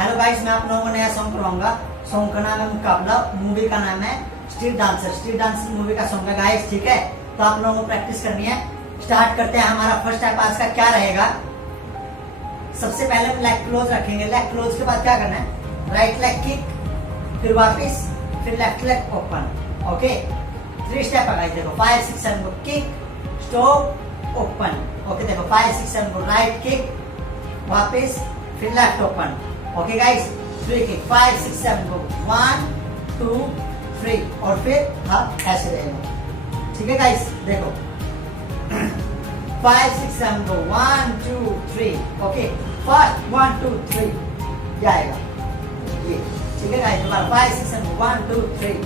Hello guys, मैं आप लोगों को नया सॉन्ग करवाऊंगा। सॉन्ग का नाम है मुकाबला, मूवी का नाम है street dancer. Street dance movie का सॉन्ग है गाइस, ठीक है। तो आप लोगों को प्रैक्टिस करनी है। स्टार्ट करते हैं। हमारा फर्स्ट स्टेप आज का क्या रहेगा। सबसे पहले हम लेग क्लोज रखेंगे। लेग क्लोज के बाद क्या करना है, राइट लेग किक, फिर वापिस, फिर left leg open. Okay, 3 step है गाइस। देखो 5 6 7 को किक, स्टॉप, ओपन। ओके, देखो 5 6 7 को राइट किक, वापिस, फिर left open. Okay guys, 3 kick, 5 6 7 को 1 2 3 और फिर आप ऐसे रहेंगे। ठीक है गाइस, देखो 5 6 7 को 1 2 3। ओके, फर्स्ट 1 2 3 जाएगा ये। ठीक है गाइस, दोबारा 5 6 7 को 1 2 3।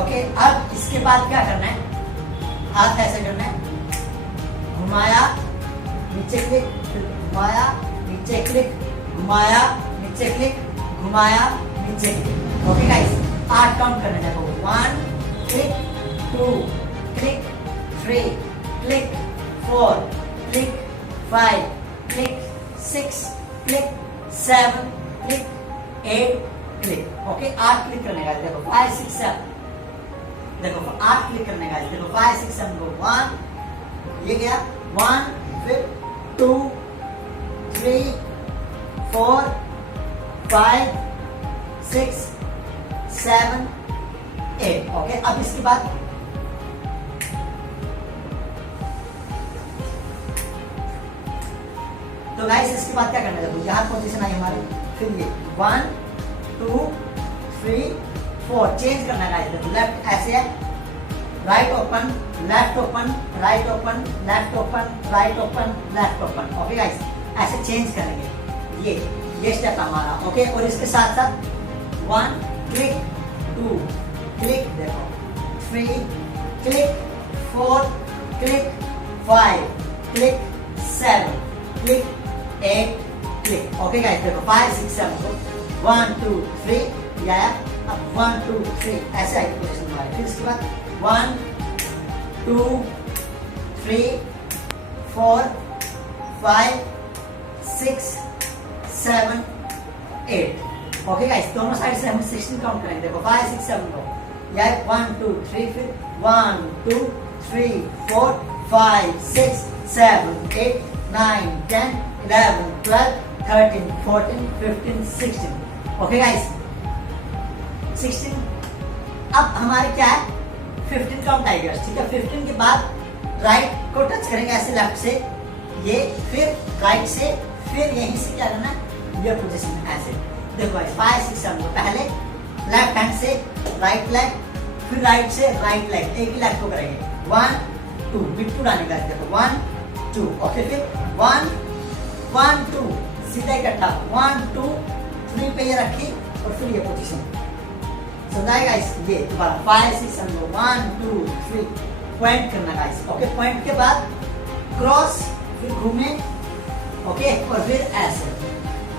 ओके, अब इसके बाद क्या करना है, हाथ ऐसे करना है, घुमाया नीचे क्लिक, फिर घुमाया नीचे क्लिक, घुमाया नीचे क्लिक, घुमाया नीचे क्लिक। ओके गाइस, 8 काउंट करने देखो। 1 click, 2 click, 3 click, 4 click, 5 click, 6 click, 7 click, 8 click. Okay, 8 click करने का। देखो 5 6 7, देखो 8 क्लिक करने का। देखो 5 6 7 को 1, ये गया 1, फिर 2 3 4 5 6 7 8। ओके, अब इसके बाद तो गाइस इसके बाद क्या करना है, देखो यहाँ पोजीशन आई हमारी, फिर ये 1 2 3 4 चेंज करना है गाइस। देखो लेफ्ट ऐसे है, right open, left open, right open, left open, right open, left open. Okay guys, ऐसे चेंज करेंगे। ये स्टेप हमारा। ओके, और इसके साथ साथ 1 क्लिक, 2 क्लिक, देखो 3 click, 4 click, 5 click, 7 click, 8 click. Okay guys, देखो 5 6 7 को 1 2 3 आया। अब 1 2 3 ऐसे आई पोजीशन हमारी। फिर इसके बाद 1 2 3 4 5 6 7 8। ओके गाइस, दोनों साइड से हम 16 काउंट करेंगे। देखो 5 6 7 को या 1 2 3, फिर 1 2 3 4 5 6 7 8 9 10 11 12 13 14 15 16। Okay guys, 16। अब हमारे क्या है, 15 काउंट आएगा। ठीक है, 15 के बाद राइट को टच करेंगे ऐसे लेफ्ट से, ये, फिर राइट से, फिर यहीं से क्या करना है, ये पोजीशन ऐसे। देखो 5 6 7 को पहले लेफ्ट हैंड से राइट लेग, फिर राइट से राइट लेग, एक ही लेग को करेंगे। 1 2 बिट्टू डालने का। देखो 1 2। ओके, फिर 1 1 2 सीधा इकट्ठा 1 2 3 पे ये रखी और फिर ये पोजीशन समझाएगा इस। ये दोबारा 5 6 7 को 1 2 3 पॉइंट करना गाइस। ओके, पॉइंट के बाद क्रॉस, फिर घूमे, ओके, और फिर ऐसे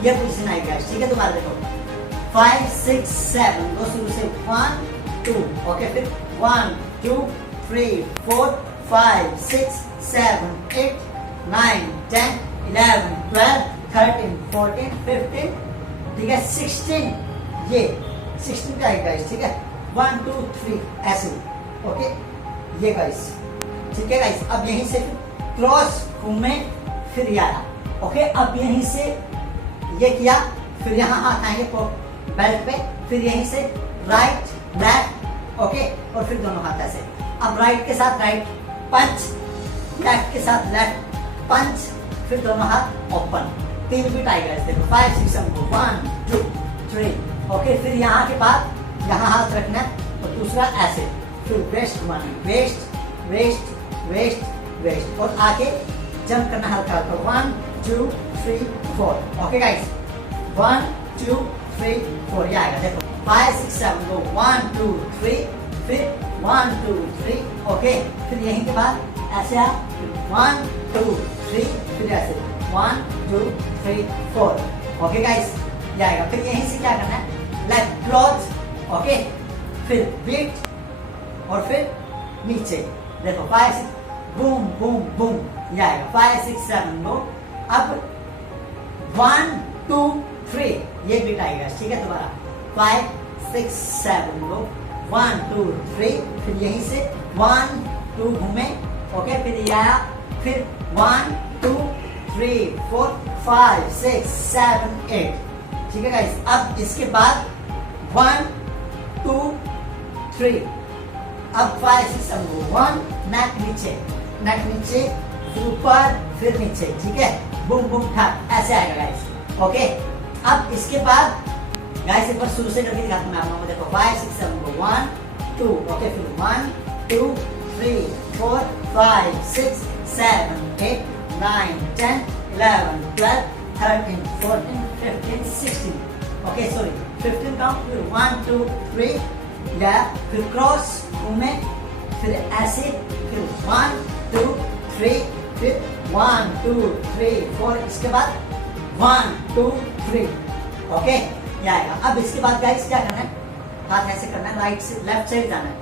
ये पोजीशन आई गाइस। ठीक है, दोबारा देखो 5 6 7 दो शुरू से 1 2। ओके, फिर 1 2 3 4 5 6 7 8 9 10 11 12 13 14 15। ठीक है, 16 ये 16 का है गाइस। ठीक है, 1 2 3 ऐसे। ओके, ये गाइस। ठीक है गाइस, अब यहीं से क्रॉस घूमे, फिर ये आया। ओके, अब यहीं से ये किया, फिर यहाँ हाथ आएंगे बेल्ट पे, फिर यहीं से राइट लेफ्ट। ओके, और फिर दोनों हाथ ऐसे। अब राइट के साथ राइट पंच, लेफ्ट के साथ लेफ्ट पंच, फिर दोनों हाथ ओपन। 3 बीट आएगा। देखो 5 6 7 को 1 2 3। ओके, फिर यहाँ के बाद यहाँ हाथ रखना है और दूसरा ऐसे, फिर वेस्ट घुमाना, वेस्ट वेस्ट वेस्ट वेस्ट, और आगे जंप करना हल्का हल्का। 1 2 3 4। ओके गाइस, 1 2 3 4 ये आएगा। देखो 5 6 7 को 1 2 3, फिर 1 2 3। ओके, फिर यहीं के बाद ऐसे आ, 1 2 3, फिर ऐसे 1 2 3 4। ओके गाइस, ये आएगा। फिर यहीं से क्या करना है, लेग क्लोज, ओके, फिर बीट और फिर नीचे। देखो 5 6 बूम बूम बूम ये आएगा। 5 6 7 को अब 1 2 3 ये बीट आएगा, ठीक है। दोबारा 5 6 7 लो, 1 2 3, फिर यहीं से 1 2 घूमे, ओके, फिर ये आया, फिर 1 2 3 4 5 6 7 8, ठीक है गाइस। अब इसके बाद 1 2 3, अब 5 6 7 1, नेक नीचे, नेक नीचे, फिर ऊपर, फिर नीचे, ठीक है, बुम बुम ठक, ऐसे आएगा गाइस, ओके। अब इसके बाद गाइस एक बार शुरू से करके दिखाता हूं मैं आप लोगों को, देखो 5 6 7 1 2, ओके, फिर 1 2 3 4 5 6 7 8 9 10 11 12 13 14 15 16, ओके, सॉरी 15 काउंट, फिर 1 2 3, या फिर क्रॉस घूमे, फिर ऐसे, फिर 1 2 3, फिर 1 2 3 4, इसके बाद 1 2 3, ओके, ये आएगा। अब इसके बाद गाइस क्या करना है, हाथ ऐसे करना है, राइट से लेफ्ट साइड जाना है,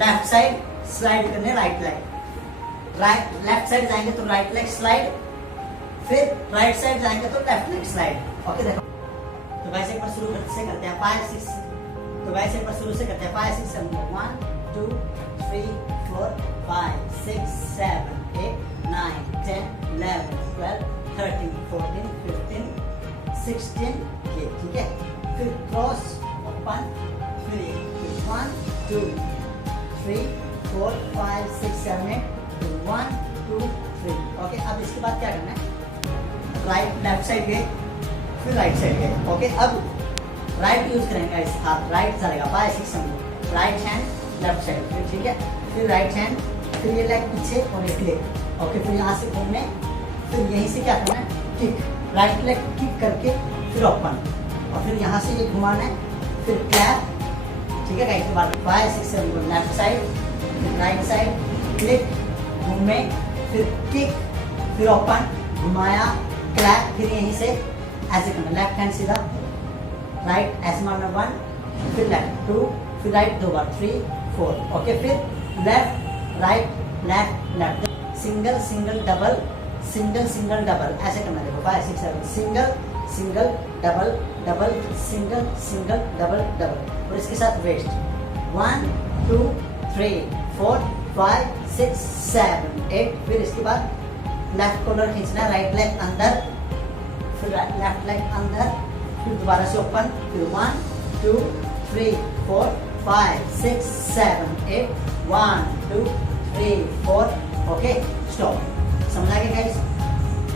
लेफ्ट साइड स्लाइड करने, right leg, right left side जाएंगे तो राइट लेग स्लाइड, फिर राइट साइड जाएंगे तो लेफ्ट लेग स्लाइड, ओके। देखो तो गाइस एक बार शुरू से करते हैं 5 6, तो गाइस एक बार शुरू से करते हैं 5 6 7 1 2 3 4 5 6 7 8 9 10 11 12 13 14 15 16, ये ठीक है, फिर क्रॉस ओपन, फिर 1 2 3 4 5 6 7 8, 1 2 3, ओके। अब इसके बाद क्या करना है, राइट लेफ्ट साइड गए, फिर राइट साइड गए, ओके। अब राइट यूज करेंगे इस हाथ, राइट चलेगा 5 6 7, राइट हैंड लेफ्ट साइड, फिर ठीक है, फिर राइट हैंड, फिर ये लेग पीछे और ये क्लिक, ओके, फिर यहाँ से घूमने, फिर यहीं से क्या करना है, किक, राइट लेग किक करके फिर ओपन, और फिर यहाँ से ये घुमाना है, फिर क्लैप, ठीक है। इसके बाद 5 6 7 लेफ्ट साइड, फिर राइट साइड, क्लिक, घूमे, फिर किक, फिर ओपन, घुमाया, क्लैप, फिर यहीं से ऐसे करना, लेफ्ट हैंड सीधा, राइट ऐसे मारना 1, फिर लेफ्ट 2, फिर राइट 2 बार 3 4, ओके, फिर left right left left, single single double, single single double, ऐसे करना। देखो 5 6 7, single single double double, single single double double, और इसके साथ वेस्ट 1 2 3 4 5 6 7 8, फिर इसके बाद लेफ्ट कॉर्नर खींचना, राइट लेग अंदर, फिर लेफ्ट लेग अंदर, फिर दोबारा से ओपन, फिर 1 2 3 4 5 6 7 8 1 2 3 4, ओके, स्टॉप। समझा गया गाइस,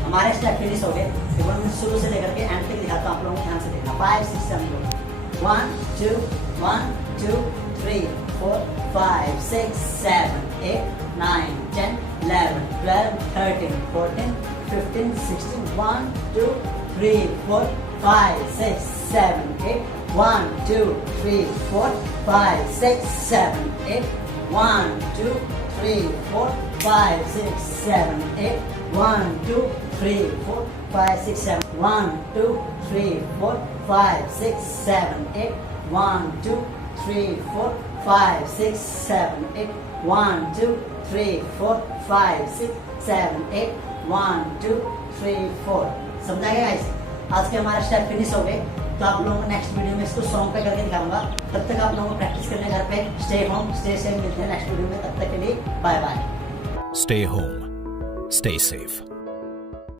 हमारे स्टेप फिनिश हो गए। एक बार मैं शुरू से लेकर के एंड तक दिखाता हूँ, आप लोगों को ध्यान से देखना। 5 6 7 1 2 1 2 3 4 5 6 7 8 9 10 11 12 13 14 15 16 1 2 3 4 5 6 7 8 1 2 3 4 5 6 7 8 1 2 3 4 5 6 7 8 1 2 3 4 5 6 7 1 2 3 4 5 6 7 8 1 2 3 4 5 6 7 8 1 2 3 4 5 6 7 8 1 2 3 4। समझा गया गाइस? आज के हमारे स्टेप फिनिश हो गए, तो आप लोगों को नेक्स्ट वीडियो में इसको सॉन्ग पे करके दिखाऊंगा। तब तक आप लोगों को प्रैक्टिस करने घर पे। स्टे होम स्टे सेफ, मिलते हैं नेक्स्ट वीडियो में, तब तक के लिए bye bye. Stay home. Stay safe.